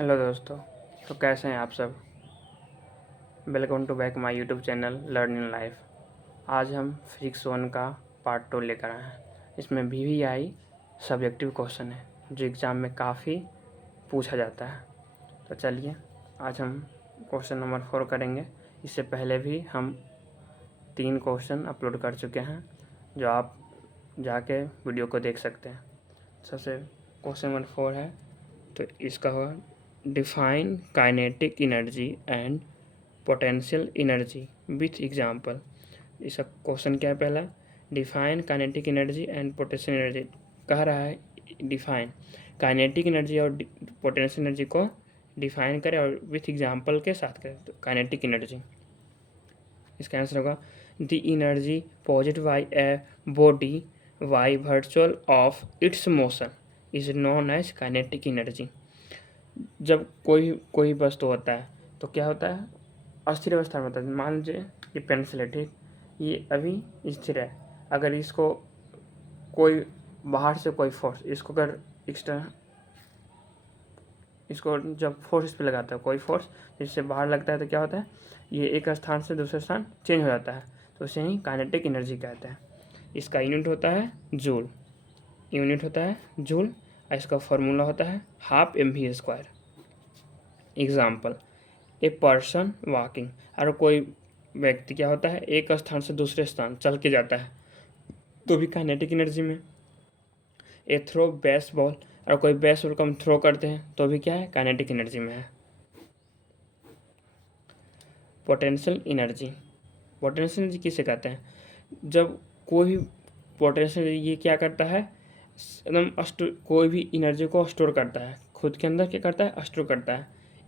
Hello दोस्तों। तो कैसे हैं आप सब। Welcome to back my YouTube channel learning life. आज हम फिजिक्स 1 का पार्ट 2 लेकर आए हैं। इसमें VVI सब्जेक्टिव क्वेश्चन है जो एग्ज़ाम में काफ़ी पूछा जाता है। तो चलिए आज हम क्वेश्चन नंबर 4 करेंगे। इससे पहले भी हम 3 क्वेश्चन अपलोड कर चुके हैं जो आप जाके वीडियो को देख सकते हैं। सबसे क्वेश्चन नंबर 4 है, तो इसका होगा define kinetic energy and potential energy with example. इसका क्वेश्चन क्या है? पहला, define kinetic energy and potential energy. कह रहा है डिफाइन काइनेटिक एनर्जी और पोटेंशियल एनर्जी को डिफाइन करें और विथ एग्जांपल के साथ करें। तो काइनेटिक एनर्जी, इसका आंसर होगा the energy positive by a body by virtual of its motion is known as kinetic energy. जब कोई वस्तु होता है तो क्या होता है? अस्थिर अवस्था में होता है। मान लीजिए ये पेंसिल है, ठीक, ये अभी स्थिर है। अगर इसको कोई बाहर से कोई फोर्स, इसको अगर एक्सटर्नल, इसको जब फोर्स इस पर लगाता है, कोई फोर्स जिससे बाहर लगता है, तो क्या होता है? ये एक स्थान से दूसरे स्थान चेंज हो जाता है। तो उसे ही काइनेटिक एनर्जी कहते हैं। इसका यूनिट होता है जूल। और इसका फॉर्मूला होता है half mv²। Example, a person walking. और कोई व्यक्ति क्या होता है? एक स्थान से दूसरे स्थान चल के जाता है, तो भी काइनेटिक एनर्जी में। ए थ्रो बेसबॉल। और कोई बेसबॉल को हम थ्रो करते हैं तो भी क्या है? काइनेटिक एनर्जी में है। पोटेंशियल एनर्जी किसे कहते हैं? जब कोई पोटेंशियल, ये क्या करता है? एकदम कोई भी एनर्जी को स्टोर करता है, खुद के अंदर क्या करता है? स्टोर करता है।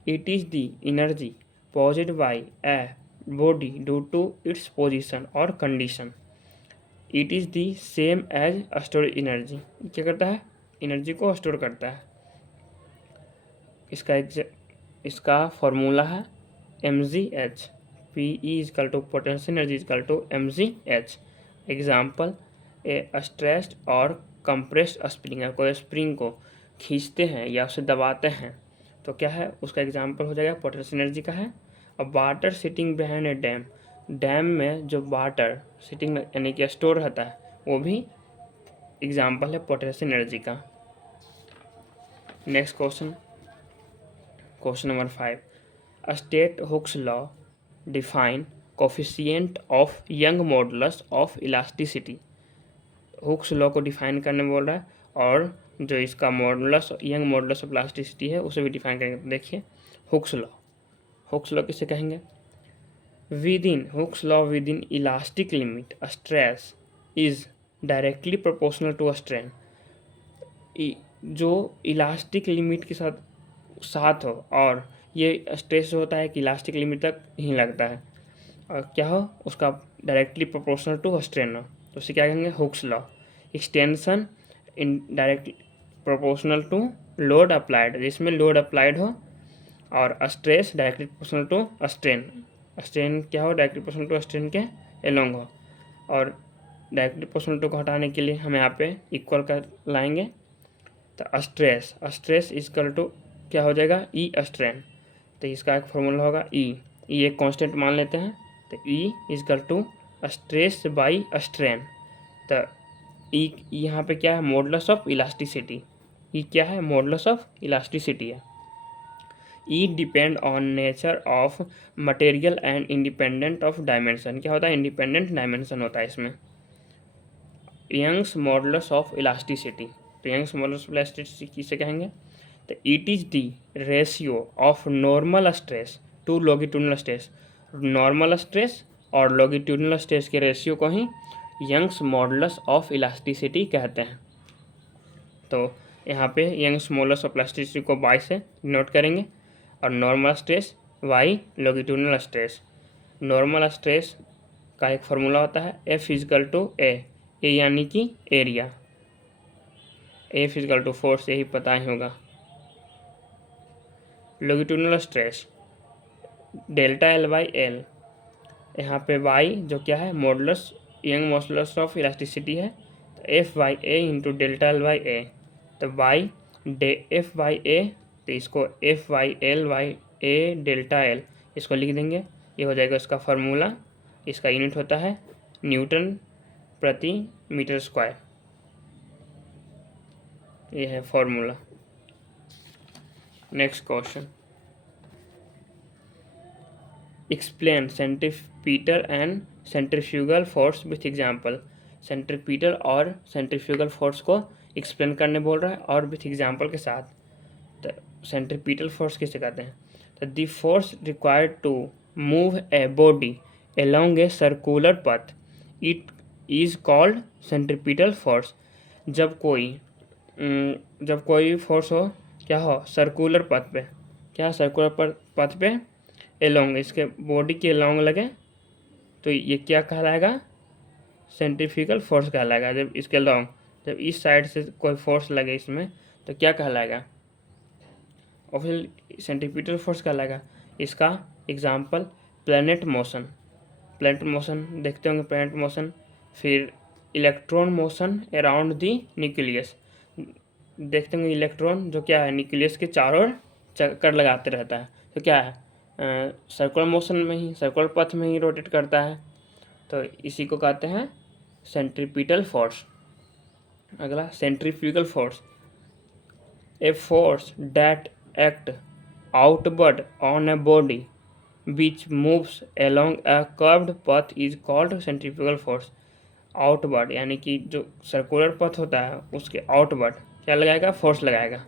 It is the energy positive by a body due to its position और condition. It is the same as store energy. क्या करता है? एनर्जी को स्टोर करता है। इसका फॉर्मूला है mgh। P E is equal to potential energy equal to mgh। Example, a stressed और कंप्रेस्ड स्प्रिंग। कोई स्प्रिंग को खींचते हैं या उसे दबाते हैं तो क्या है? उसका एग्जाम्पल हो जाएगा पोटेंशियल एनर्जी का है। अब water sitting behind a dam में जो वाटर सिटिंग यानी कि स्टोर रहता है, वो भी एग्जाम्पल है पोटेंशियल एनर्जी का। Next question number 5, state Hooke's law define coefficient of young modulus of elasticity. Hooke's law को डिफाइन करने बोल रहा है और जो इसका यंग मॉडुलस ऑफ इलास्टिसिटी है उसे भी डिफाइन करेंगे। देखिए हुक्स लॉ किसे कहेंगे? Hooke's law within elastic limit stress is directly proportional to strain. जो इलास्टिक लिमिट के साथ हो, और ये स्ट्रेस होता है कि इलास्टिक लिमिट तक ही लगता है, और क्या हो? उसका डायरेक्टली प्रोपोर्शनल टू स्ट्रेन हो, तो उसे क्या कहेंगे? Hooke's law. Extension in directly proportional to load applied, जिसमें लोड अप्लाइड हो, और stress directly proportional to strain क्या हो? डायरेक्टली प्रोपोर्शनल टू स्ट्रेन के एलोंग हो। और डायरेक्टली प्रोपोर्शनल टू को हटाने के लिए हम यहाँ पे इक्वल कर लाएंगे। तो स्ट्रेस इजकल टू क्या हो जाएगा? ई स्ट्रेन। तो इसका एक फॉर्मूला होगा ई एक कांस्टेंट मान लेते हैं। तो E is equal to stress by strain. तो ई यहाँ पे क्या है? Modulus of elasticity. ई क्या है? मॉडुलस ऑफ इलास्टिसिटी है। ई depend on nature of material and independent of dimension. क्या होता है? इंडिपेंडेंट डायमेंशन होता है इसमें। यंग्स मॉडुलस ऑफ इलास्टिसिटी, तो यंग्स मॉडुलस ऑफ इलास्टिसिटी किसे कहेंगे? तो it is the ratio of normal stress to longitudinal stress. Normal stress और लॉन्गिट्यूडनल स्ट्रेस के रेशियो को ही यंग्स मॉडुलस ऑफ इलास्टिसिटी कहते हैं। तो यहाँ पे यंग्स मॉडुलस ऑफ इलास्टिसिटी को y से नोट करेंगे और normal stress y, longitudinal stress. Normal stress का एक फार्मूला होता है F इजकल टू ए यानी कि area. F is equal to force, यही पता ही होगा। Longitudinal stress delta L by L. यहाँ पे y जो क्या है? Modulus, Young modulus of elasticity है। तो F by A into delta L by A. तो y F बाई ए तो इसको F/L/A डेल्टा एल इसको लिख देंगे। ये हो जाएगा इसका फार्मूला। इसका यूनिट होता है न्यूटन प्रति मीटर स्क्वायर। ये है formula. Next question, explain centripetal and centrifugal force with example. Centripetal और सेंट्रीफ्यूगल फोर्स को एक्सप्लेन करने बोल रहा है और विथ एग्जांपल के साथ। तो सेंट्रीपिटल फोर्स किसे कहते हैं? तो the force required to move a body along a circular path it is called centripetal force. जब कोई फोर्स हो, क्या हो, सर्कुलर पथ पे, क्या सर्कुलर पथ पे एलोंग, इसके बॉडी के एलोंग लगे तो ये क्या कहलाएगा? सेंट्रीफ्यूगल फोर्स कहलाएगा। जब इसके एलोंग, जब इस साइड से कोई फोर्स लगे इसमें तो क्या कहलाएगा? और फिर सेंट्रीपिटल फोर्स कहलाएगा। इसका example planet motion, planet motion देखते होंगे, प्लैनेट मोशन। फिर electron motion around the nucleus, देखते होंगे इलेक्ट्रॉन जो क्या है न्यूक्लियस के चारों ओर चक्कर लगाते रहता है, तो क्या है सर्कुलर मोशन में ही, सर्कुलर पथ में ही रोटेट करता है। तो इसी को कहते हैं सेंट्रीपिटल फोर्स। अगला centrifugal force, a force that act outward on a body which moves along a curved path is called centrifugal force। Outward यानी कि जो सर्कुलर पथ होता है उसके आउटवर्ड क्या लगाएगा? फोर्स लगाएगा।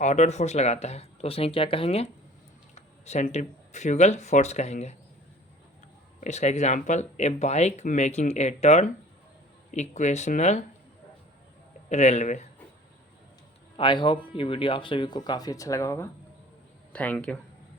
आउटवर्ड फोर्स लगाता है तो उसे क्या कहेंगे? सेंट्रीफ्यूगल फोर्स कहेंगे। इसका example A bike making a turn, equational railway. I hope ये वीडियो आप सभी को काफ़ी अच्छा लगा होगा। Thank you.